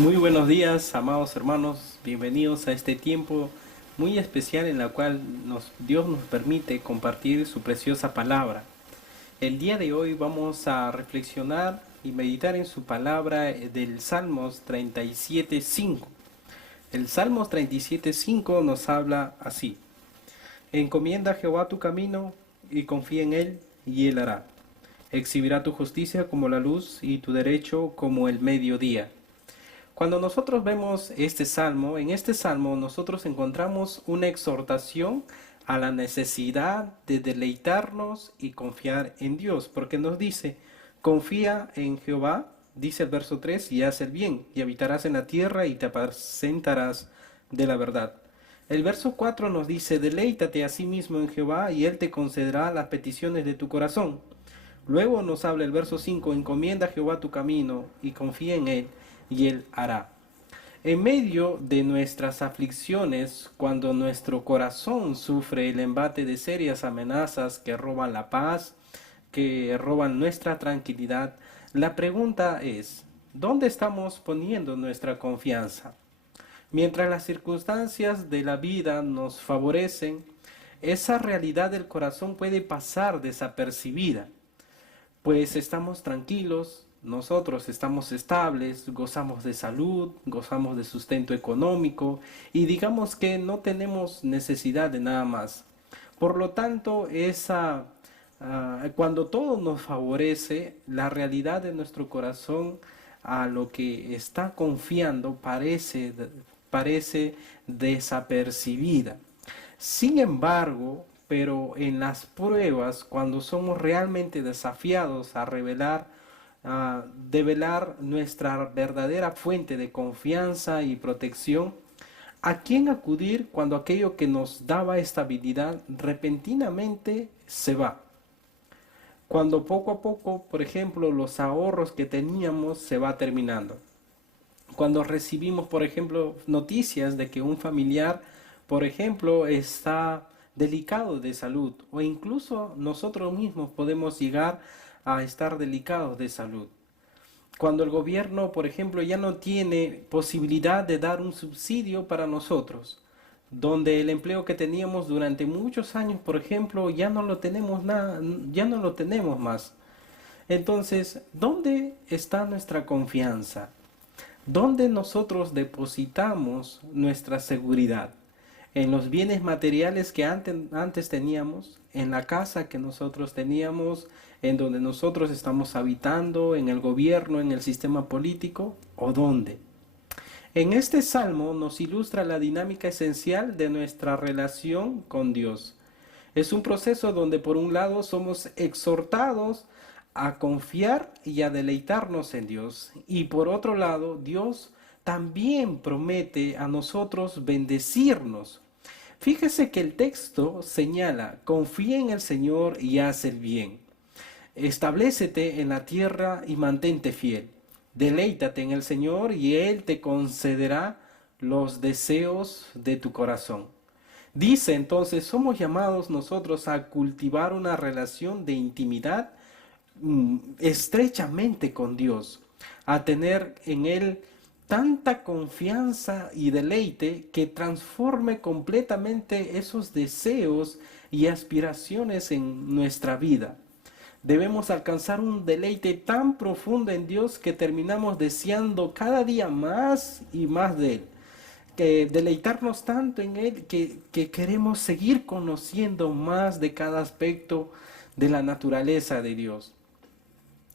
Muy buenos días, amados hermanos. Bienvenidos a este tiempo muy especial en el cual Dios nos permite compartir su preciosa palabra. El día de hoy vamos a reflexionar y meditar en su palabra del Salmos 37:5. El Salmos 37:5 nos habla así: Encomienda a Jehová tu camino y confía en él, y él hará. Exhibirá tu justicia como la luz y tu derecho como el mediodía. Cuando nosotros vemos este salmo, en este salmo nosotros encontramos una exhortación a la necesidad de deleitarnos y confiar en Dios, porque nos dice: confía en Jehová, dice el verso 3, y haz el bien, y habitarás en la tierra y te apacentarás de la verdad. El verso 4 nos dice: deleítate a sí mismo en Jehová, y él te concederá las peticiones de tu corazón. Luego nos habla el verso 5: encomienda a Jehová tu camino y confía en él, y él hará. En medio de nuestras aflicciones, cuando nuestro corazón sufre el embate de serias amenazas que roban la paz, que roban nuestra tranquilidad, la pregunta es: ¿dónde estamos poniendo nuestra confianza? Mientras las circunstancias de la vida nos favorecen, esa realidad del corazón puede pasar desapercibida, pues estamos tranquilos, nosotros estamos estables, gozamos de salud, gozamos de sustento económico y digamos que no tenemos necesidad de nada más. Por lo tanto, cuando todo nos favorece, la realidad de nuestro corazón a lo que está confiando parece desapercibida. Sin embargo, pero en las pruebas, cuando somos realmente desafiados a develar nuestra verdadera fuente de confianza y protección, ¿a quién acudir cuando aquello que nos daba estabilidad repentinamente se va? Cuando poco a poco, por ejemplo, los ahorros que teníamos se va terminando. Cuando recibimos, por ejemplo, noticias de que un familiar, por ejemplo, está delicado de salud, o incluso nosotros mismos podemos llegar a estar delicados de salud. Cuando el gobierno, por ejemplo, ya no tiene posibilidad de dar un subsidio para nosotros, donde el empleo que teníamos durante muchos años, por ejemplo, ya no lo tenemos nada, ya no lo tenemos más. Entonces, ¿dónde está nuestra confianza? ¿Dónde nosotros depositamos nuestra seguridad? ¿En los bienes materiales que antes teníamos? ¿En la casa que nosotros teníamos? ¿En donde nosotros estamos habitando? ¿En el gobierno? ¿En el sistema político? ¿O dónde? En este salmo nos ilustra la dinámica esencial de nuestra relación con Dios. Es un proceso donde por un lado somos exhortados a confiar y a deleitarnos en Dios, y por otro lado Dios también promete a nosotros bendecirnos. Fíjese que el texto señala: confía en el Señor y haz el bien. Establécete en la tierra y mantente fiel. Deleítate en el Señor y Él te concederá los deseos de tu corazón. Dice entonces, somos llamados nosotros a cultivar una relación de intimidad estrechamente con Dios, a tener en Él tanta confianza y deleite que transforme completamente esos deseos y aspiraciones en nuestra vida. Debemos alcanzar un deleite tan profundo en Dios que terminamos deseando cada día más y más de Él. Que deleitarnos tanto en Él que queremos seguir conociendo más de cada aspecto de la naturaleza de Dios.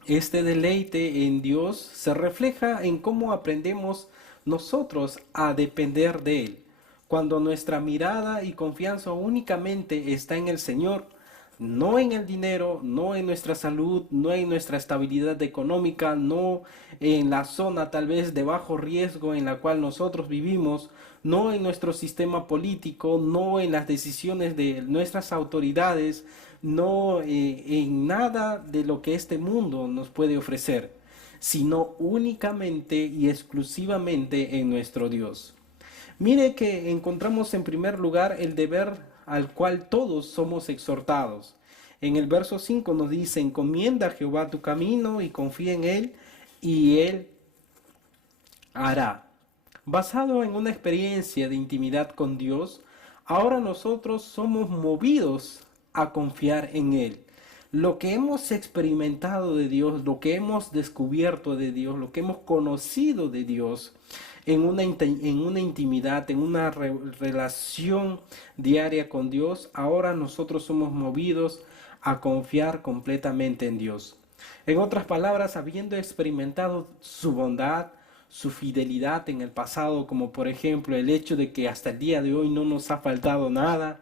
Este deleite en Dios se refleja en cómo aprendemos nosotros a depender de Él. Cuando nuestra mirada y confianza únicamente está en el Señor, no en el dinero, no en nuestra salud, no en nuestra estabilidad económica, no en la zona tal vez de bajo riesgo en la cual nosotros vivimos, no en nuestro sistema político, no en las decisiones de nuestras autoridades, no en nada de lo que este mundo nos puede ofrecer, sino únicamente y exclusivamente en nuestro Dios. Mire que encontramos en primer lugar el deber al cual todos somos exhortados. En el verso 5 nos dice: encomienda a Jehová tu camino y confía en Él, y Él hará. Basado en una experiencia de intimidad con Dios, ahora nosotros somos movidos a confiar en Él. Lo que hemos experimentado de Dios, lo que hemos descubierto de Dios, lo que hemos conocido de Dios en una intimidad, en una relación diaria con Dios, ahora nosotros somos movidos a confiar completamente en Dios. En otras palabras, habiendo experimentado su bondad, su fidelidad en el pasado, como por ejemplo el hecho de que hasta el día de hoy no nos ha faltado nada,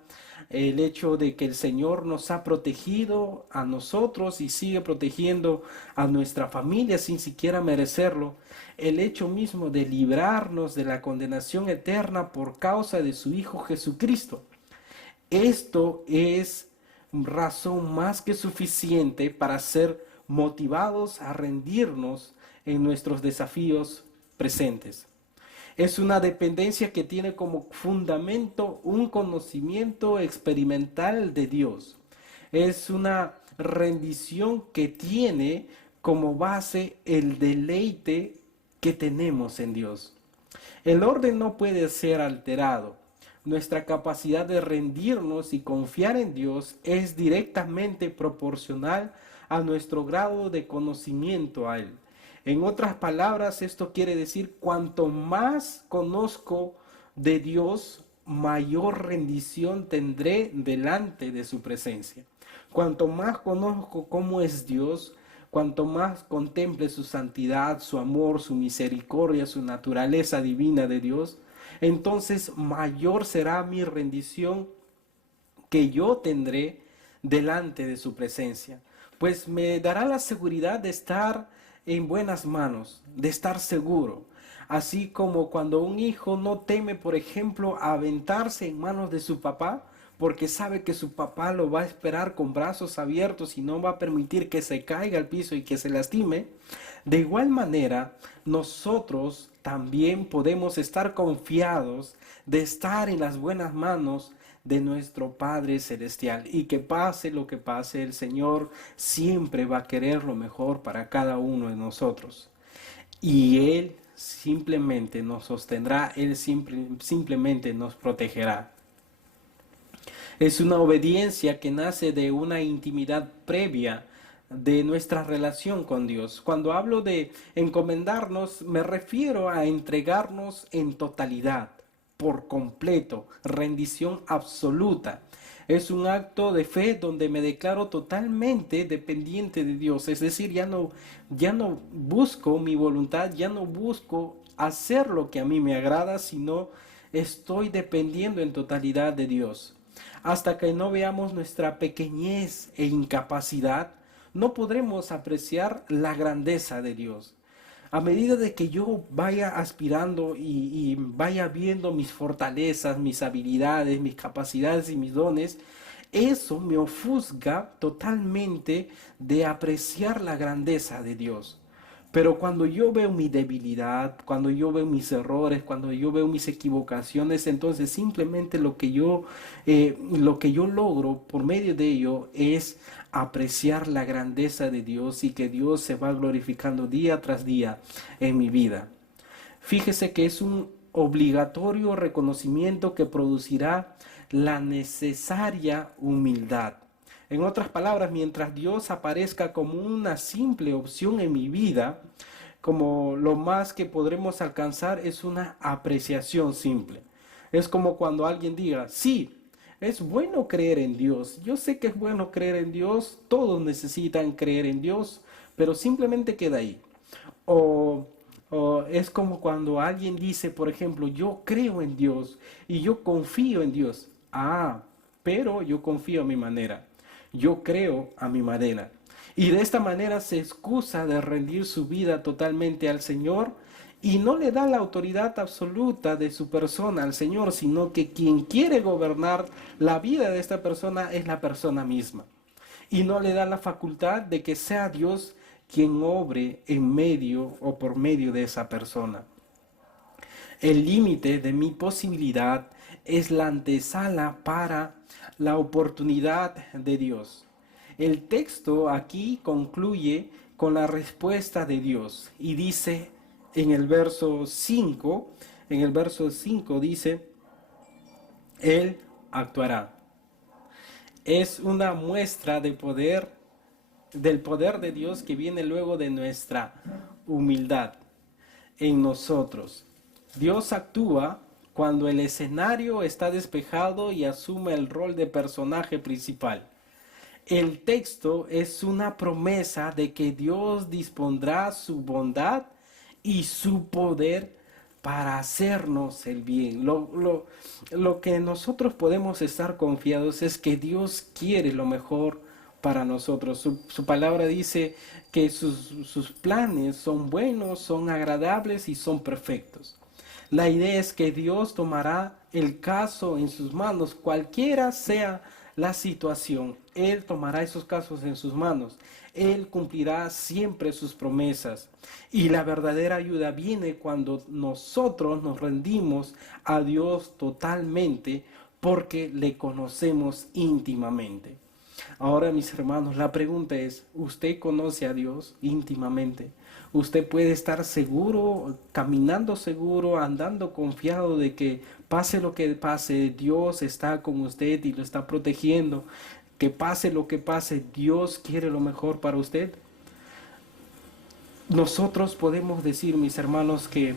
el hecho de que el Señor nos ha protegido a nosotros y sigue protegiendo a nuestra familia sin siquiera merecerlo, el hecho mismo de librarnos de la condenación eterna por causa de su Hijo Jesucristo. Esto es razón más que suficiente para ser motivados a rendirnos en nuestros desafíos presentes. Es una dependencia que tiene como fundamento un conocimiento experimental de Dios. Es una rendición que tiene como base el deleite que tenemos en Dios. El orden no puede ser alterado. Nuestra capacidad de rendirnos y confiar en Dios es directamente proporcional a nuestro grado de conocimiento a Él. En otras palabras, esto quiere decir, cuanto más conozco de Dios, mayor rendición tendré delante de su presencia. Cuanto más conozco cómo es Dios, cuanto más contemple su santidad, su amor, su misericordia, su naturaleza divina de Dios, entonces mayor será mi rendición que yo tendré delante de su presencia, pues me dará la seguridad de estar en buenas manos, de estar seguro. Así como cuando un hijo no teme, por ejemplo, aventarse en manos de su papá, porque sabe que su papá lo va a esperar con brazos abiertos y no va a permitir que se caiga al piso y que se lastime. De igual manera, nosotros también podemos estar confiados de estar en las buenas manos de nuestro Padre Celestial, y que pase lo que pase, el Señor siempre va a querer lo mejor para cada uno de nosotros. Y Él simplemente nos sostendrá, Él simplemente nos protegerá. Es una obediencia que nace de una intimidad previa de nuestra relación con Dios. Cuando hablo de encomendarnos, me refiero a entregarnos en totalidad, por completo, rendición absoluta. Es un acto de fe donde me declaro totalmente dependiente de Dios. Es decir, ya no busco mi voluntad, ya no busco hacer lo que a mí me agrada, sino estoy dependiendo en totalidad de Dios. Hasta que no veamos nuestra pequeñez e incapacidad, no podremos apreciar la grandeza de Dios. A medida de que yo vaya aspirando y vaya viendo mis fortalezas, mis habilidades, mis capacidades y mis dones, eso me ofusca totalmente de apreciar la grandeza de Dios. Pero cuando yo veo mi debilidad, cuando yo veo mis errores, cuando yo veo mis equivocaciones, entonces simplemente lo que yo logro por medio de ello es apreciar la grandeza de Dios y que Dios se va glorificando día tras día en mi vida. Fíjese que es un obligatorio reconocimiento que producirá la necesaria humildad. En otras palabras, mientras Dios aparezca como una simple opción en mi vida, como lo más que podremos alcanzar es una apreciación simple. Es como cuando alguien diga, sí, es bueno creer en Dios. Yo sé que es bueno creer en Dios, todos necesitan creer en Dios, pero simplemente queda ahí. O, o es como cuando alguien dice, por ejemplo, yo creo en Dios y yo confío en Dios. Ah, pero yo confío a mi manera. Yo creo a mi manera. Y de esta manera se excusa de rendir su vida totalmente al Señor y no le da la autoridad absoluta de su persona al Señor, sino que quien quiere gobernar la vida de esta persona es la persona misma. Y no le da la facultad de que sea Dios quien obre en medio o por medio de esa persona. El límite de mi posibilidad es la antesala para la oportunidad de Dios. El texto aquí concluye con la respuesta de Dios y dice, en el verso 5 dice, Él actuará. Es una muestra de poder, del poder de Dios que viene luego de nuestra humildad en nosotros. Dios actúa cuando el escenario está despejado y asume el rol de personaje principal. El texto es una promesa de que Dios dispondrá su bondad y su poder para hacernos el bien. Lo que nosotros podemos estar confiados es que Dios quiere lo mejor para nosotros. Su palabra dice que sus planes son buenos, son agradables y son perfectos. La idea es que Dios tomará el caso en sus manos, cualquiera sea la situación. Él tomará esos casos en sus manos. Él cumplirá siempre sus promesas. Y la verdadera ayuda viene cuando nosotros nos rendimos a Dios totalmente porque le conocemos íntimamente. Ahora, mis hermanos, la pregunta es, ¿usted conoce a Dios íntimamente? Usted puede estar seguro, caminando seguro, andando confiado de que pase lo que pase, Dios está con usted y lo está protegiendo. Que pase lo que pase, Dios quiere lo mejor para usted. Nosotros podemos decir, mis hermanos, que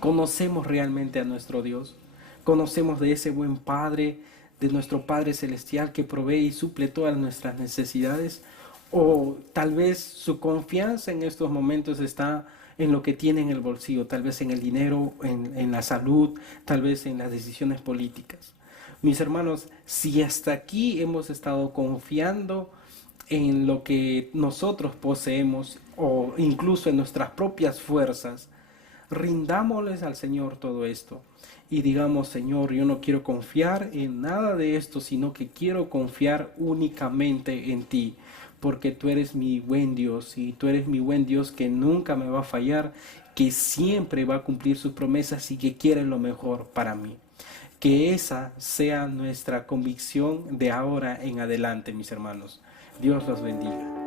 conocemos realmente a nuestro Dios. Conocemos de ese buen Padre, de nuestro Padre Celestial que provee y suple todas nuestras necesidades. O tal vez su confianza en estos momentos está en lo que tiene en el bolsillo, tal vez en el dinero, en la salud, tal vez en las decisiones políticas. Mis hermanos, si hasta aquí hemos estado confiando en lo que nosotros poseemos o incluso en nuestras propias fuerzas, rindámosles al Señor todo esto y digamos, Señor, yo no quiero confiar en nada de esto, sino que quiero confiar únicamente en ti, porque tú eres mi buen Dios y tú eres mi buen Dios que nunca me va a fallar, que siempre va a cumplir sus promesas y que quiere lo mejor para mí. Que esa sea nuestra convicción de ahora en adelante, mis hermanos. Dios los bendiga.